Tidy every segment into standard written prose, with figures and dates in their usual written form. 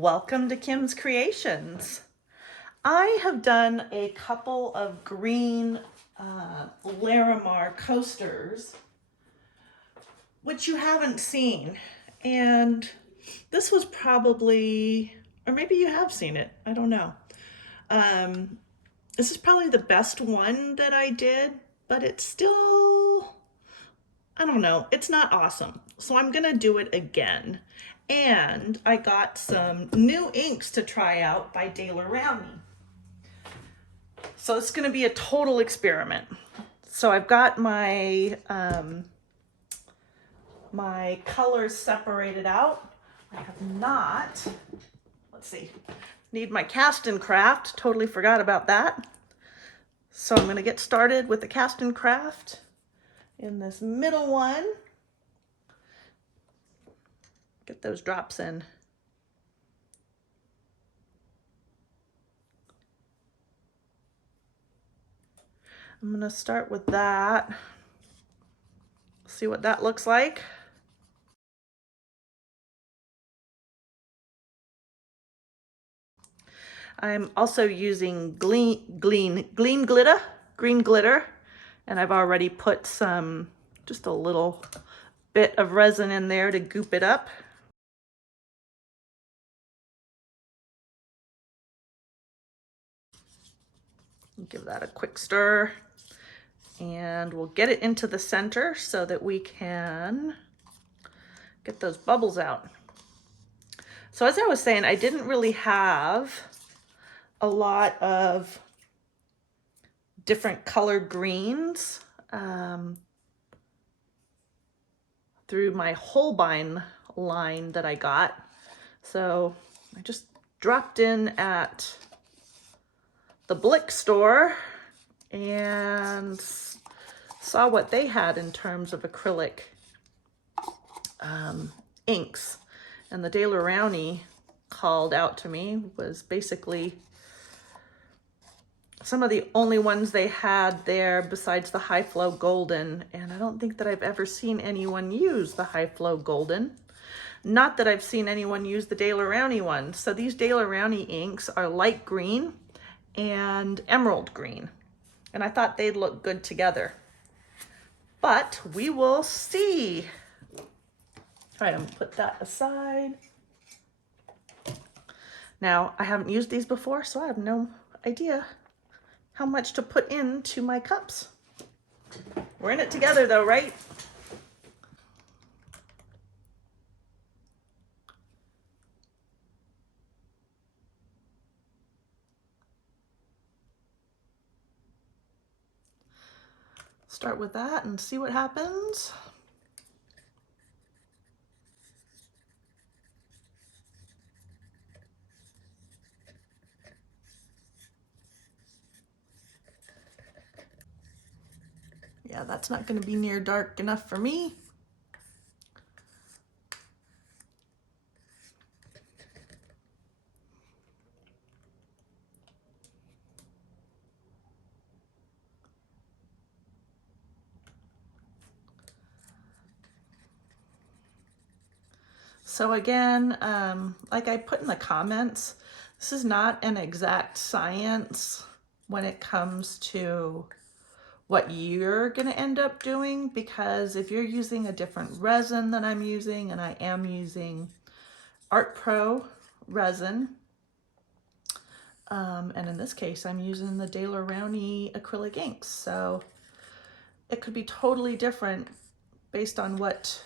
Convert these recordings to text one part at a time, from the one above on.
Welcome to Kim's Creations. I have done a couple of green Larimar coasters, which you haven't seen. And this was probably, or maybe you have seen it, I don't know. This is probably the best one that I did, but it's still, I don't know, it's not awesome. So I'm gonna do it again. And I got some new inks to try out by Dailer Rowney. So it's gonna be a total experiment. So I've got my, my colors separated out. I have not, let's see, need my Castin craft, totally forgot about that. So I'm gonna get started with the Castin craft in this middle one. Get those drops in. I'm gonna start with that. See what that looks like. I'm also using green glitter, and I've already put some, just a little bit of resin in there to goop it up. Give that a quick stir, and we'll get it into the center so that we can get those bubbles out. So as I was saying, I didn't really have a lot of different colored greens through my Holbein line that I got. So I just dropped in at the Blick store and saw what they had in terms of acrylic inks. And the Dailer Rowney called out to me, was basically some of the only ones they had there besides the High Flow Golden. And I don't think that I've ever seen anyone use the High Flow Golden. Not that I've seen anyone use the Dailer Rowney one. So these Dailer Rowney inks are light green and emerald green. And I thought they'd look good together. But we will see. All right, I'm gonna put that aside. Now, I haven't used these before, so I have no idea how much to put into my cups. We're in it together though, right? Start with that and see what happens. Yeah, that's not going to be near dark enough for me. So again, like I put in the comments, this is not an exact science when it comes to what you're going to end up doing, because if you're using a different resin than I'm using, and I am using Art Pro resin, and in this case I'm using the Dailer Rowney acrylic inks, so it could be totally different based on what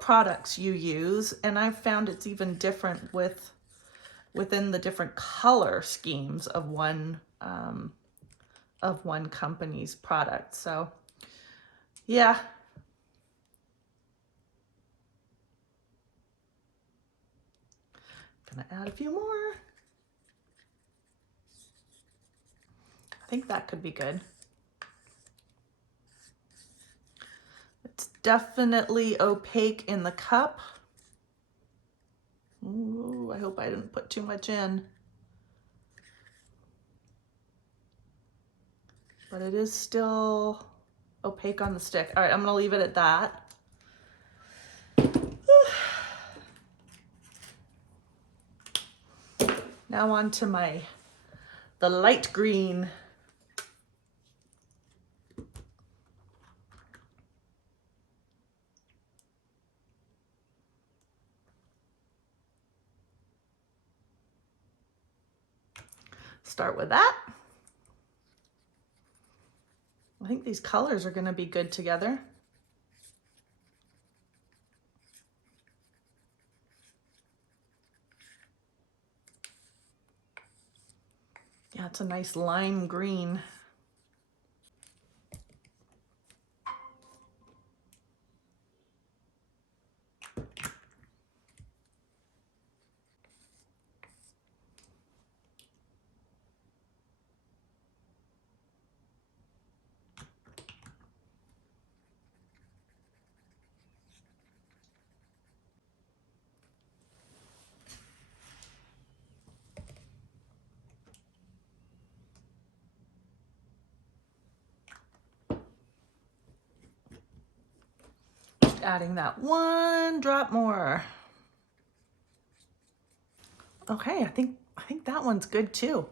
products you use. And I've found it's even different within the different color schemes of one company's product. So yeah. Gonna add a few more. I think that could be good. It's definitely opaque in the cup. Ooh, I hope I didn't put too much in. But it is still opaque on the stick. All right, I'm gonna leave it at that. Now on to the light green. Start with that. I think these colors are going to be good together. Yeah, it's a nice lime green. Adding that one drop more. Okay, I think that one's good too.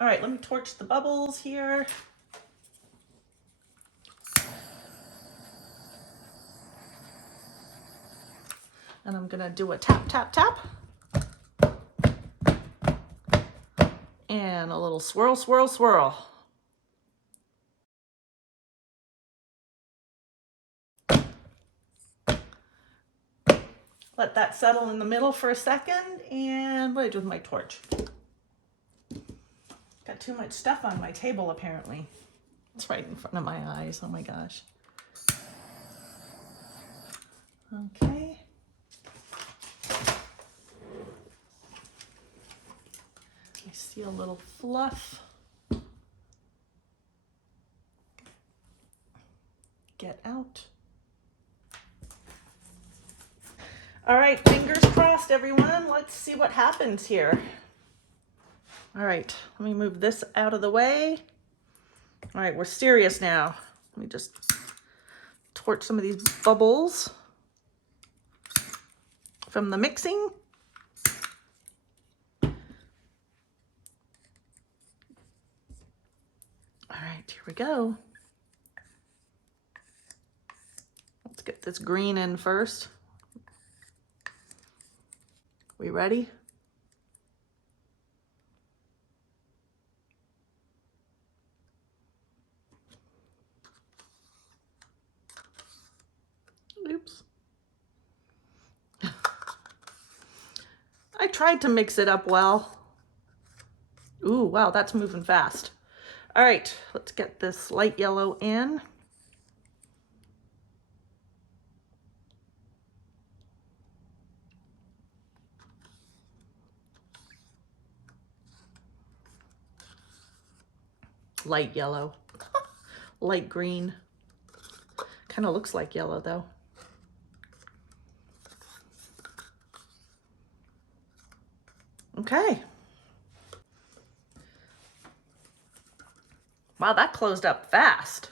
All right, let me torch the bubbles here. And I'm gonna do a tap, tap, tap. And a little swirl, swirl, swirl. Let that settle in the middle for a second, and what did I do with my torch? Got too much stuff on my table, apparently. It's right in front of my eyes, oh my gosh. Okay. I see a little fluff. Get out. All right, fingers crossed, everyone. Let's see what happens here. All right, let me move this out of the way. All right, we're serious now. Let me just torch some of these bubbles from the mixing. All right, here we go. Let's get this green in first. We ready? Oops. I tried to mix it up well. Ooh, wow, that's moving fast. All right, let's get this light yellow in. Light yellow. Light green. Kind of looks like yellow though. Okay. Wow, that closed up fast.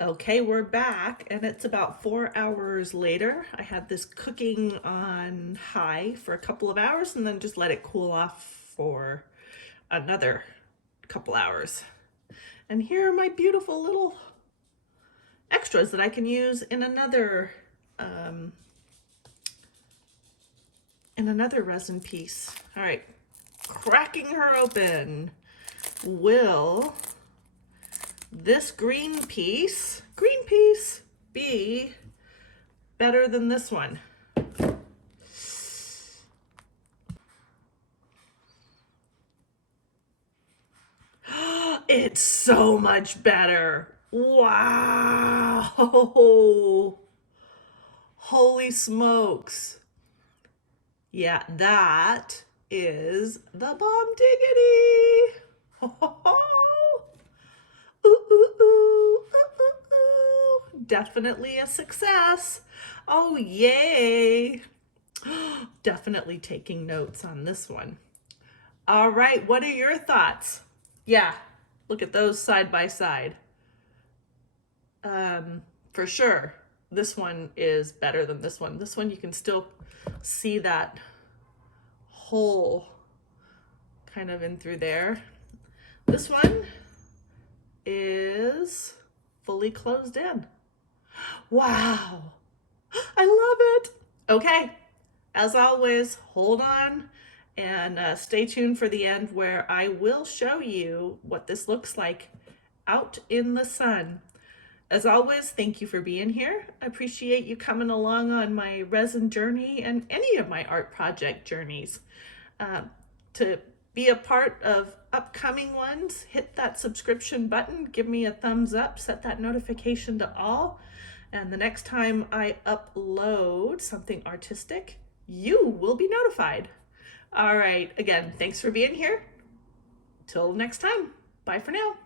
Okay, we're back, and it's about 4 hours later. I had this cooking on high for a couple of hours and then just let it cool off for another couple hours. And here are my beautiful little extras that I can use in another resin piece. All right, cracking her open. Will this green piece be better than this one? It's so much better. Wow. Holy smokes. Yeah, that is the bomb diggity. Ooh, ooh, ooh, ooh, ooh, ooh. Definitely a success. Oh, yay. Definitely taking notes on this one. All right, what are your thoughts? Yeah, look at those side by side. For sure, this one is better than this one. This one you can still see that hole kind of in through there. This one is fully closed in. Wow, I love it. Okay, as always, hold on and stay tuned for the end where I will show you what this looks like out in the sun. As always, thank you for being here. I appreciate you coming along on my resin journey and any of my art project journeys. To be a part of upcoming ones, hit that subscription button, give me a thumbs up, set that notification to all. And the next time I upload something artistic, you will be notified. All right, again, thanks for being here. Till next time, bye for now.